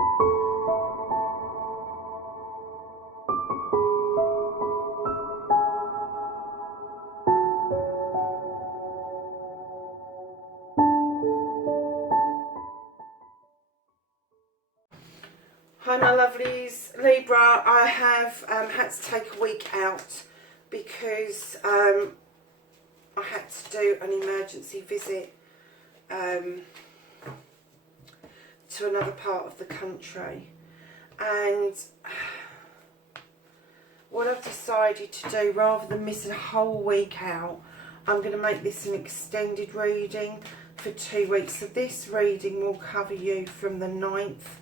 Hi my lovelies, Libra. I have had to take a week out because I had to do an emergency visit to another part of the country, and what I've decided to do, rather than miss a whole week out, I'm going to make this an extended reading for 2 weeks. So this reading will cover you from the 9th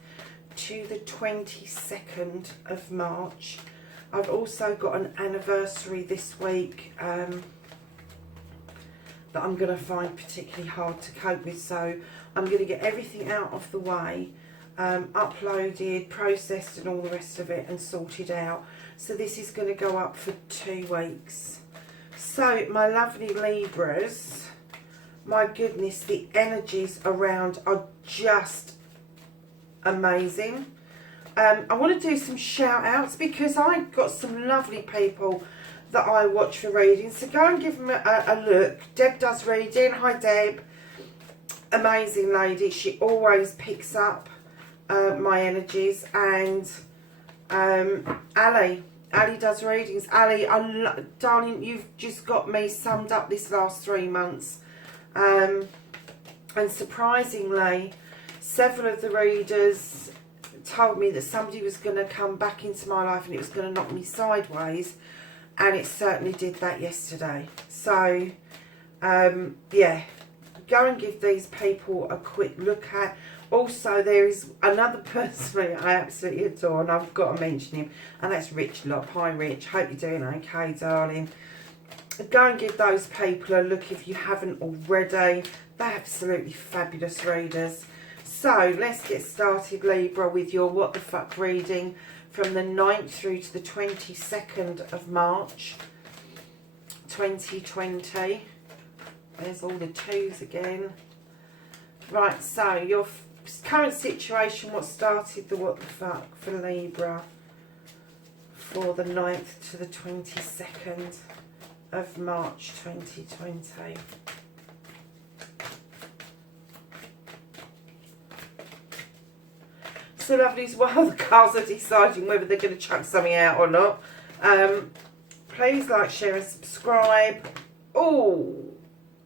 to the 22nd of March. I've also got an anniversary this week that I'm going to find particularly hard to cope with, so I'm going to get everything out of the way, uploaded, processed and all the rest of it, and sorted out. So this is going to go up for 2 weeks. So my lovely Libras, my goodness, the energies around are just amazing. I want to do some shout outs because I've got some lovely people that I watch for readings, so go and give them a look. Deb does reading. Hi Deb, amazing lady, she always picks up my energies. And Ali does readings. Ali, darling, you've just got me summed up this last 3 months, and surprisingly several of the readers told me that somebody was going to come back into my life and it was going to knock me sideways, and it certainly did that yesterday. So yeah, go and give these people a quick look at. Also, there is another person I absolutely adore, and I've got to mention him, and that's Rich Lop. Hi Rich, hope you're doing okay, darling. Go and give those people a look if you haven't already. They're absolutely fabulous readers. So let's get started, Libra, with your what the fuck reading from the 9th through to the 22nd of March 2020. There's all the twos again. Right, so your current situation, what started the what the fuck for Libra for the 9th to the 22nd of March 2020. So lovelies, while the cards are deciding whether they're going to chuck something out or not, please like, share and subscribe. Oh,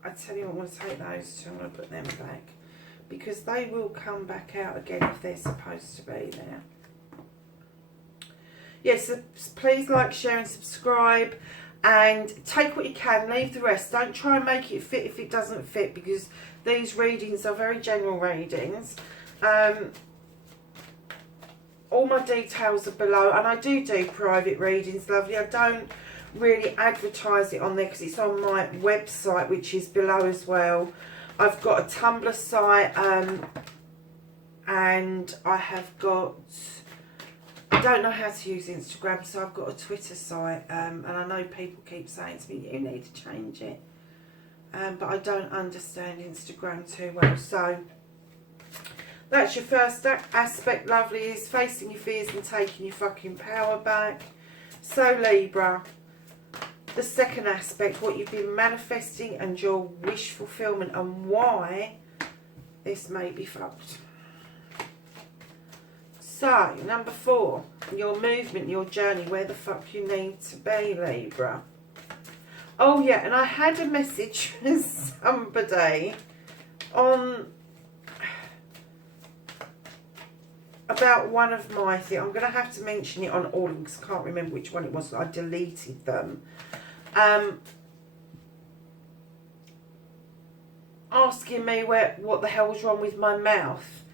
I tell you what, I'm going to take those two, I'm going to put them back, because they will come back out again if they're supposed to be there. Yes, so please like, share and subscribe, and take what you can, leave the rest. Don't try and make it fit if it doesn't fit, because these readings are very general readings. All my details are below, and I do private readings, lovely. I don't really advertise it on there because it's on my website, which is below as well. I've got a Tumblr site, and I have got, I don't know how to use Instagram, so I've got a Twitter site, and I know people keep saying to me, you need to change it, but I don't understand Instagram too well. So that's your first aspect, lovely, is facing your fears and taking your fucking power back. So Libra, the second aspect, what you've been manifesting and your wish fulfillment, and why this may be fucked. So, number 4, your movement, your journey, where the fuck you need to be, Libra. Oh yeah, and I had a message from somebody on about one of my things. I'm going to have to mention it on all of them because I can't remember which one it was. I deleted them. Asking me what the hell was wrong with my mouth.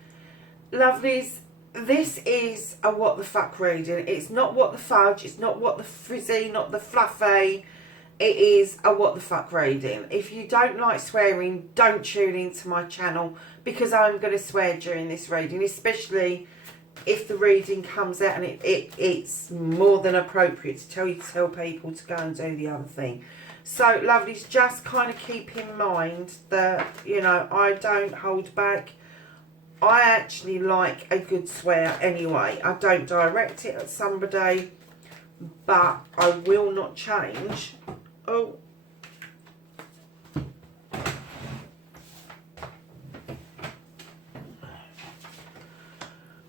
Lovelies, this is a what the fuck reading. It's not what the fudge, it's not what the frizzy, not the fluffy. It is a what the fuck reading. If you don't like swearing, don't tune into my channel, because I'm going to swear during this reading, especially if the reading comes out and it's more than appropriate to tell people to go and do the other thing. So, lovelies, just kind of keep in mind that, you know, I don't hold back. I actually like a good swear anyway. I don't direct it at somebody, but I will not change. Oh.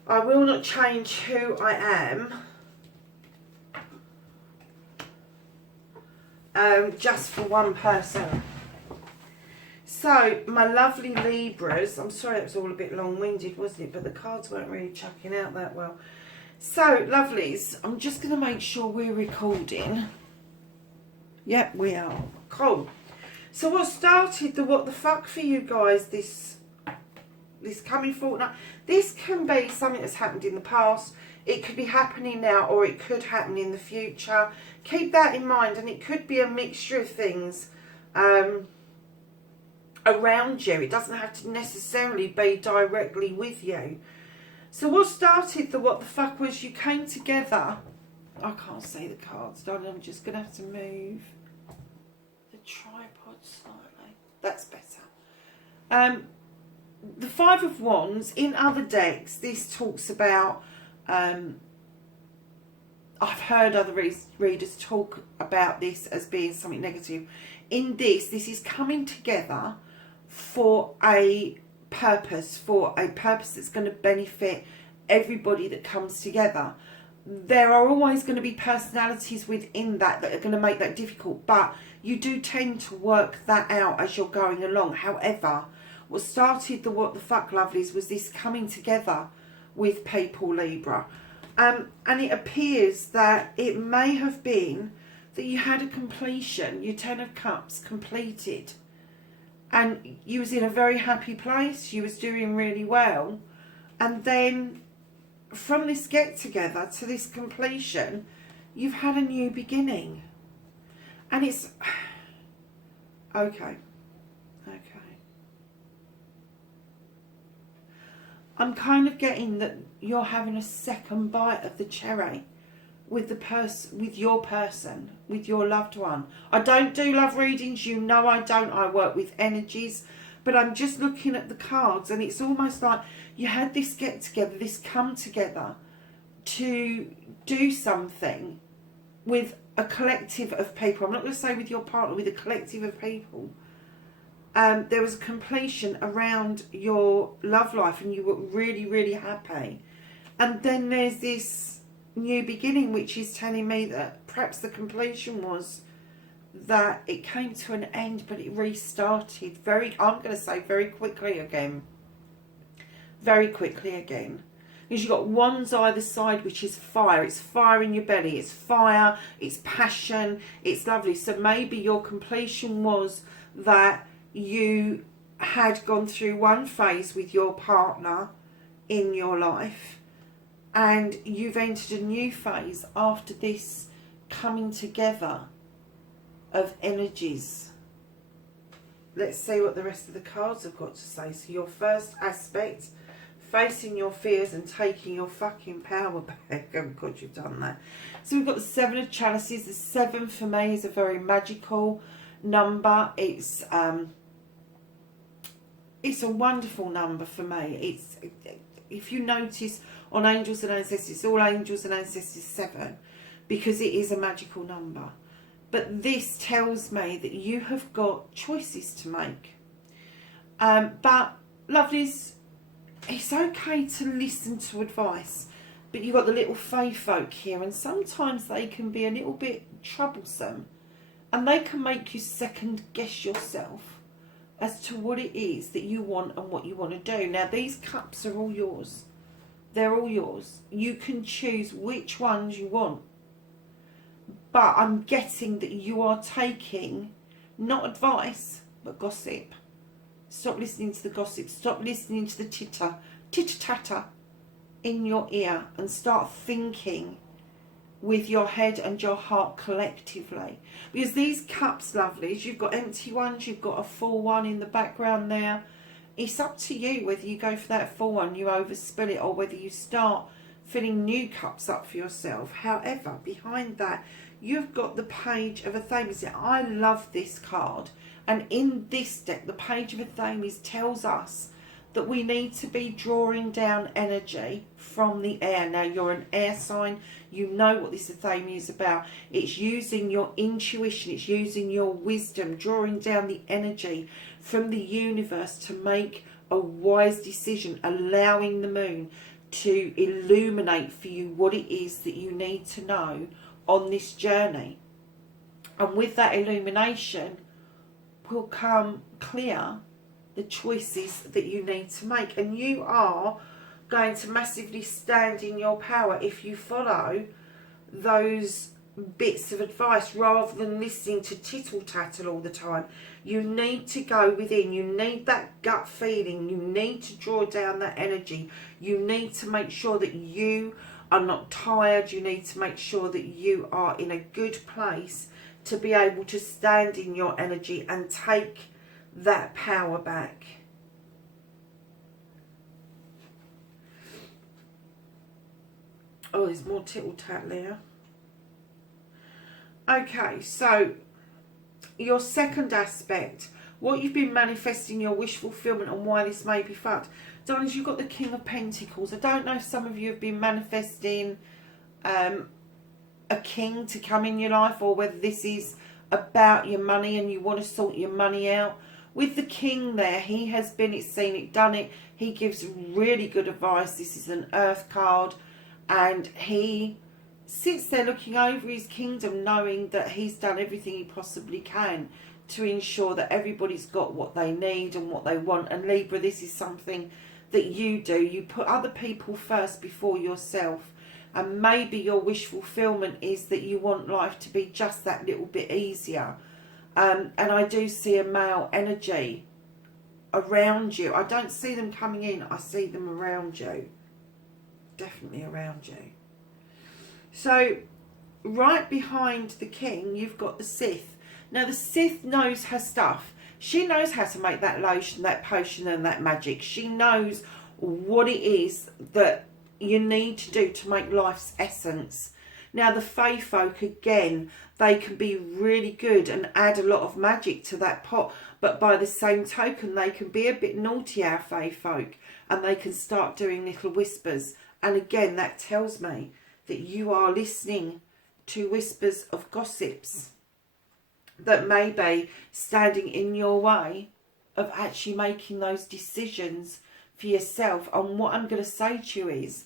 I will not change who I am just for one person. So, my lovely Libras, I'm sorry it was all a bit long-winded, wasn't it? But the cards weren't really chucking out that well. So, lovelies, I'm just going to make sure we're recording. Yep, we are. Cool. So, what started the what the fuck for you guys this coming fortnight? This can be something that's happened in the past. It could be happening now, or it could happen in the future. Keep that in mind, and it could be a mixture of things around you. It doesn't have to necessarily be directly with you. So what started the what the fuck was you came together. I can't see the cards, darling. I'm just going to have to move the tripod slightly. That's better. The Five of Wands, in other decks, this talks about, I've heard other readers talk about this as being something negative. In this is coming together for a purpose that's going to benefit everybody that comes together. There are always going to be personalities within that are going to make that difficult, but you do tend to work that out as you're going along. However, what started the what the fuck lovelies was this coming together with people, Libra. And it appears that it may have been that you had a completion, your Ten of Cups completed, and you was in a very happy place, you was doing really well, and then from this get together to this completion, you've had a new beginning. And it's okay. I'm kind of getting that you're having a second bite of the cherry with your person, with your loved one. I don't do love readings, you know I don't. I work with energies, but I'm just looking at the cards, and it's almost like you had this get together, this come together to do something with a collective of people. I'm not going to say with your partner, with a collective of people. There was a completion around your love life, and you were really, really happy. And then there's this new beginning, which is telling me that perhaps the completion was that it came to an end, but it restarted I'm going to say very quickly again. Very quickly again. Because you've got wands either side, which is fire. It's fire in your belly. It's fire. It's passion. It's lovely. So maybe your completion was that you had gone through one phase with your partner in your life, and you've entered a new phase after this coming together of energies. Let's see what the rest of the cards have got to say. So your first aspect, facing your fears and taking your fucking power back. Oh God, you've done that. So we've got the Seven of Chalices. The 7 for me is a very magical number. It's a wonderful number for me. If you notice on Angels and Ancestors, it's all Angels and Ancestors 7, because it is a magical number. But this tells me that you have got choices to make. But lovelies, it's okay to listen to advice, but you've got the little fae folk here, and sometimes they can be a little bit troublesome, and they can make you second guess yourself as to what it is that you want and what you want to do. Now, these cups are all yours. They're all yours. You can choose which ones you want. But I'm getting that you are taking, not advice, but gossip. Stop listening to the gossip. Stop listening to the titter-tatter in your ear, and start thinking with your head and your heart collectively. Because these cups, lovelies, you've got empty ones, you've got a full one in the background there. It's up to you whether you go for that full one, you overspill it, or whether you start filling new cups up for yourself. However, behind that, you've got the Page of Athames. I love this card. And in this deck, the Page of Athames tells us that we need to be drawing down energy from the air. Now, you're an air sign. You know what this theme is about. It's using your intuition. It's using your wisdom, drawing down the energy from the universe to make a wise decision, allowing the moon to illuminate for you what it is that you need to know on this journey. And with that illumination will come clear the choices that you need to make. And you are going to massively stand in your power if you follow those bits of advice rather than listening to tittle tattle all the time. You need to go within. You need that gut feeling. You need to draw down that energy. You need to make sure that you are not tired. You need to make sure that you are in a good place to be able to stand in your energy and take that power back. Oh, there's more tittle tattle here. Okay, so your second aspect, what you've been manifesting, your wish fulfillment, and why this may be fucked. Darlings, you've got the King of Pentacles. I don't know if some of you have been manifesting a king to come in your life, or whether this is about your money and you want to sort your money out. With the king there, he has been it, seen it, done it. He gives really good advice. This is an earth card, and he sits there looking over his kingdom, knowing that he's done everything he possibly can to ensure that everybody's got what they need and what they want. And Libra, this is something that you do. You put other people first before yourself. And maybe your wish fulfillment is that you want life to be just that little bit easier. And I do see a male energy around you. I don't see them coming in. I see them around you. Definitely around you. So, right behind the king, you've got the Sith. Now, the Sith knows her stuff. She knows how to make that lotion, that potion, and that magic. She knows what it is that you need to do to make life's essence. Now, the Fae folk, again, they can be really good and add a lot of magic to that pot. But by the same token, they can be a bit naughty, our Fae folk, and they can start doing little whispers. And again, that tells me that you are listening to whispers of gossips that may be standing in your way of actually making those decisions for yourself. And what I'm going to say to you is,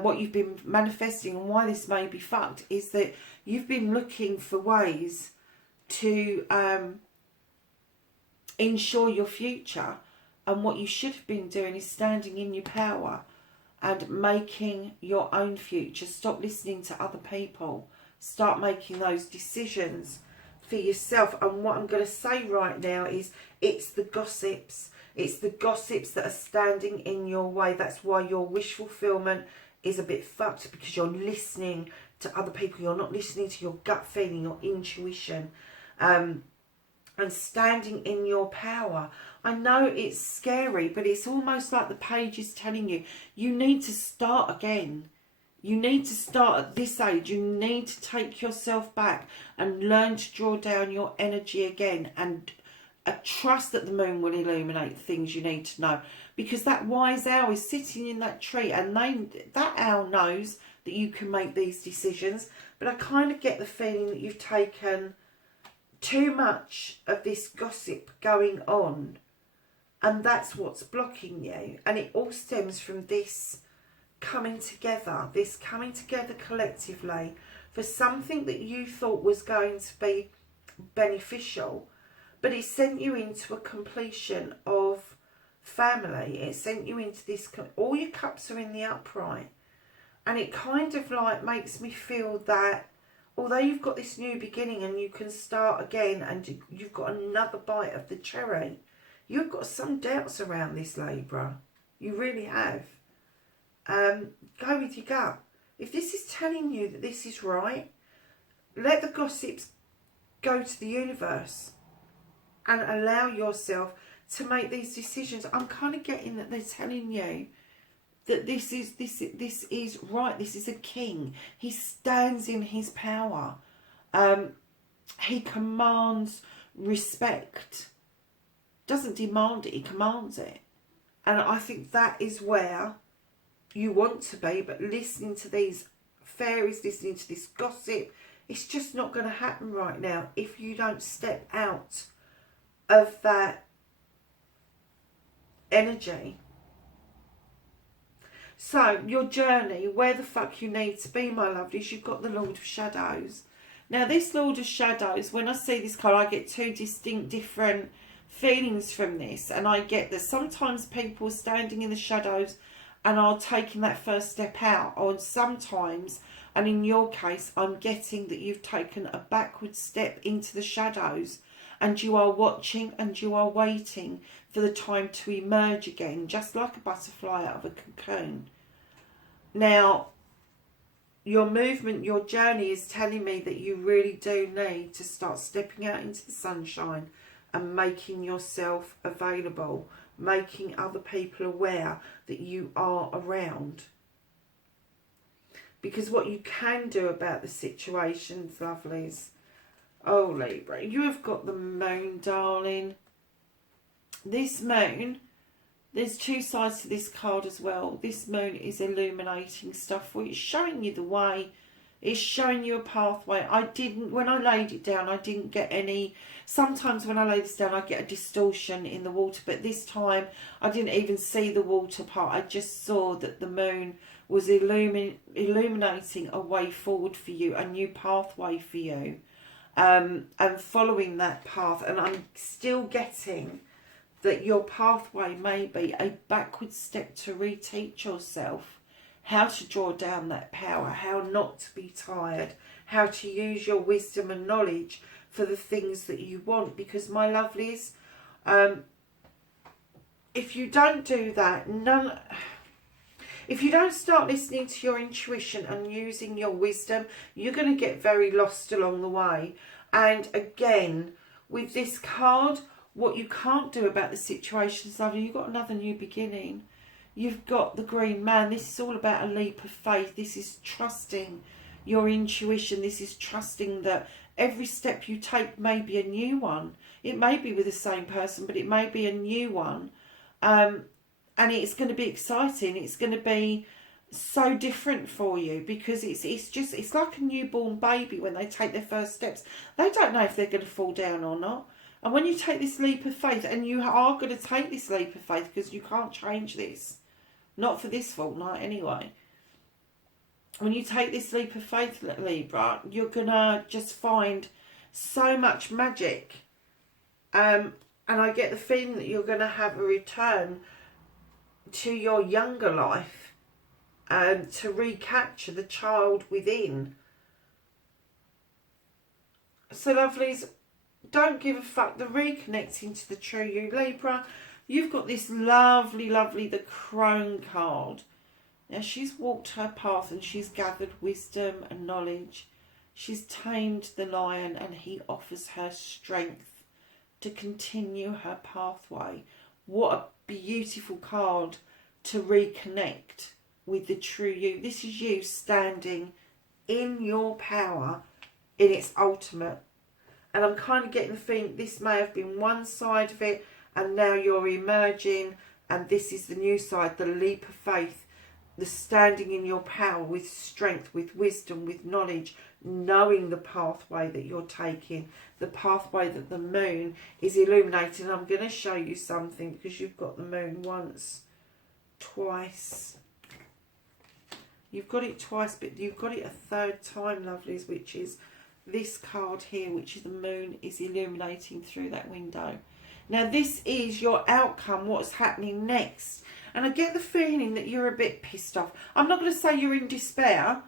what you've been manifesting and why this may be fucked is that you've been looking for ways to ensure your future. And what you should have been doing is standing in your power and making your own future. Stop listening to other people. Start making those decisions for yourself. And what I'm going to say right now is, it's the gossips. It's the gossips that are standing in your way. That's why your wish fulfillment is a bit fucked, because you're listening to other people. You're not listening to your gut feeling, your intuition, and standing in your power. I know it's scary, but it's almost like the page is telling you, you need to start again. You need to start at this age. You need to take yourself back and learn to draw down your energy again, and trust that the moon will illuminate things you need to know. Because that wise owl is sitting in that tree, and that owl knows that you can make these decisions. But I kind of get the feeling that you've taken too much of this gossip going on, and that's what's blocking you. And it all stems from this coming together collectively for something that you thought was going to be beneficial, but it sent you into a completion of family. It sent you into this, all your cups are in the upright, and it kind of like makes me feel that although you've got this new beginning and you can start again and you've got another bite of the cherry, you've got some doubts around this, Libra. You really have. Go with your gut. If this is telling you that this is right, let the gossips go to the universe and allow yourself to make these decisions. I'm kind of getting that they're telling you that this is right. This is a king. He stands in his power. He commands respect. Doesn't demand it, he commands it. And I think that is where you want to be. But listening to these fairies, listening to this gossip, it's just not going to happen right now if you don't step out of that energy. So your journey, where the fuck you need to be, my lovelies, you've got the Lord of Shadows. Now this Lord of Shadows, when I see this card, I get two distinct different feelings from this. And I get that sometimes people are standing in the shadows and are taking that first step out. Or sometimes, and in your case, I'm getting that you've taken a backward step into the shadows. And you are watching and you are waiting for the time to emerge again. Just like a butterfly out of a cocoon. Now, your movement, your journey is telling me that you really do need to start stepping out into the sunshine and making yourself available, making other people aware that you are around. Because what you can do about the situations, lovelies, oh Libra, you have got the moon, darling. This moon, there's two sides to this card as well. This moon is illuminating stuff for you. It's showing you the way. It's showing you a pathway. When I laid it down, I didn't get any. Sometimes when I lay this down, I get a distortion in the water. But this time, I didn't even see the water part. I just saw that the moon was illuminating a way forward for you, a new pathway for you. And following that path. And I'm still getting that your pathway may be a backward step to reteach yourself how to draw down that power, how not to be tired, how to use your wisdom and knowledge for the things that you want. Because, my lovelies, if you don't do that, if you don't start listening to your intuition and using your wisdom, you're going to get very lost along the way. And again, with this card, what you can't do about the situation is, you've got another new beginning. You've got the Green Man. This is all about a leap of faith. This is trusting your intuition. This is trusting that every step you take may be a new one. It may be with the same person, but it may be a new one. And it's going to be exciting. It's going to be so different for you, because it's like a newborn baby when they take their first steps. They don't know if they're going to fall down or not. And when you take this leap of faith, and you are going to take this leap of faith because you can't change this. Not for this fortnight anyway. When you take this leap of faith, Libra, you're going to just find so much magic. And I get the feeling that you're going to have a return to your younger life. To recapture the child within. So, lovelies, don't give a fuck. The reconnecting to the true you, Libra. You've got this lovely, the Crone card. Now, she's walked her path and she's gathered wisdom and knowledge. She's tamed the lion and he offers her strength to continue her pathway. What a beautiful card to reconnect with the true you. This is you standing in your power in its ultimate. And I'm kind of getting the feeling this may have been one side of it, and now you're emerging, and this is the new side, the leap of faith, the standing in your power with strength, with wisdom, with knowledge, knowing the pathway that you're taking, the pathway that the moon is illuminating. I'm going to show you something, because you've got the moon once, twice. You've got it twice, but you've got it a third time, lovelies, which is this card here, which is the moon is illuminating through that window. Now, this is your outcome, what's happening next. And I get the feeling that you're a bit pissed off. I'm not going to say you're in despair,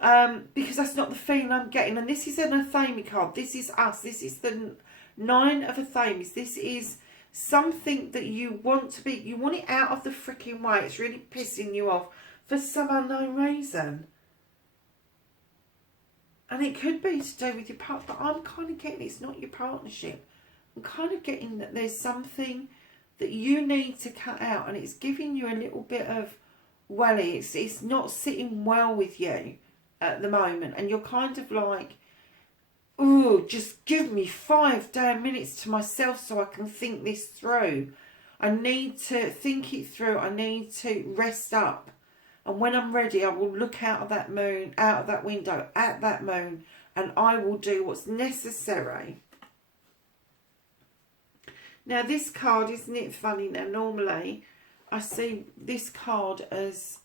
because that's not the feeling I'm getting. And this is an Athame card. This is us. This is the Nine of Athames. This is something that you want to be. You want it out of the freaking way. It's really pissing you off for some unknown reason. And it could be to do with your partner, but I'm kind of getting it's not your partnership. I'm kind of getting that there's something that you need to cut out, and it's giving you a little bit of welly. It's not sitting well with you at the moment, and you're kind of like, ooh, just give me 5 damn minutes to myself so I can think this through. I need to think it through. I need to rest up. And when I'm ready, I will look out of that moon, out of that window, at that moon, and I will do what's necessary. Now, this card, isn't it funny? Now, normally, I see this card as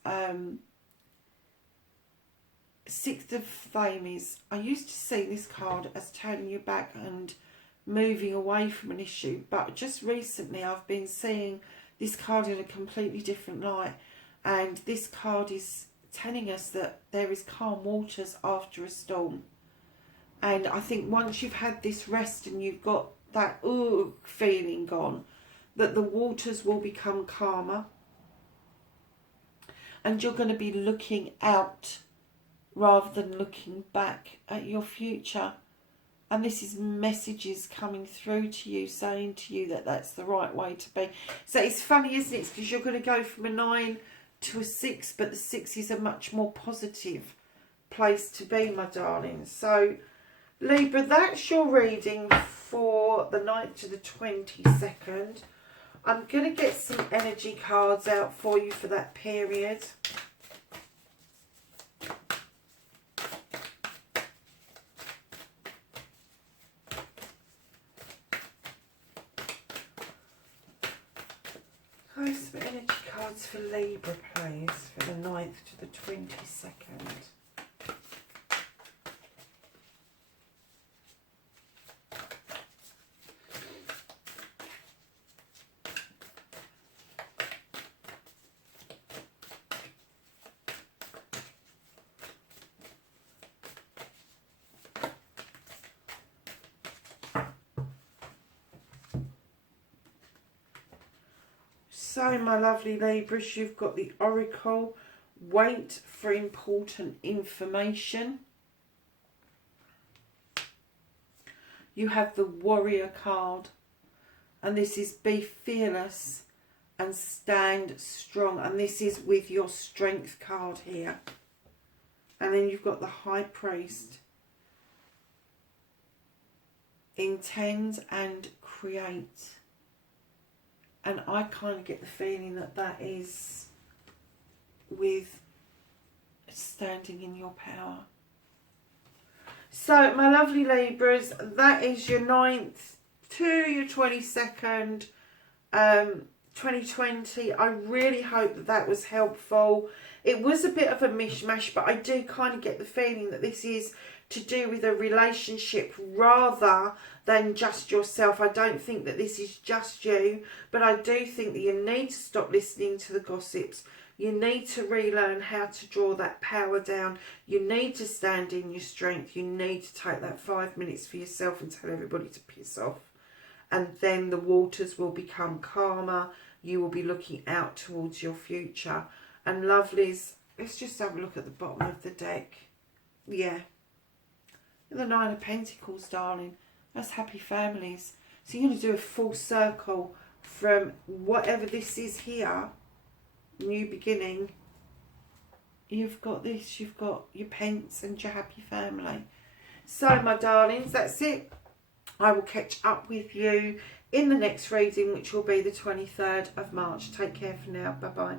Sixth of Flames. I used to see this card as turning you back and moving away from an issue, but just recently I've been seeing this card in a completely different light, and this card is telling us that there is calm waters after a storm. And I think once you've had this rest and you've got that feeling gone, that the waters will become calmer, and you're going to be looking out rather than looking back at your future. And this is messages coming through to you, saying to you that that's the right way to be. So it's funny, isn't it? Because you're going to go from a 9 to a 6, but the 6 is a much more positive place to be, my darling. So, Libra, that's your reading for the 9th to the 22nd. I'm going to get some energy cards out for you for that period. Some energy cards for Libra, please, for the 9th to the 22nd. So, my lovely Libras, you've got the Oracle, wait for important information. You have the Warrior card, and this is be fearless and stand strong, and this is with your Strength card here. And then you've got the High Priest, intend and create. And I kind of get the feeling that that is with standing in your power. So, my lovely Libras, that is your 9th to your 22nd, 2020. I really hope that that was helpful. It was a bit of a mishmash, but I do kind of get the feeling that this is to do with a relationship rather than just yourself. I don't think that this is just you, but I do think that you need to stop listening to the gossips. You need to relearn how to draw that power down. You need to stand in your strength. You need to take that 5 minutes for yourself and tell everybody to piss off. And then the waters will become calmer. You will be looking out towards your future. And lovelies, let's just have a look at the bottom of the deck. Yeah. The 9 of Pentacles, darling. That's happy families. So you're going to do a full circle from whatever this is here. New beginning. You've got this. You've got your pence and your happy family. So, my darlings, that's it. I will catch up with you in the next reading, which will be the 23rd of March. Take care for now. Bye-bye.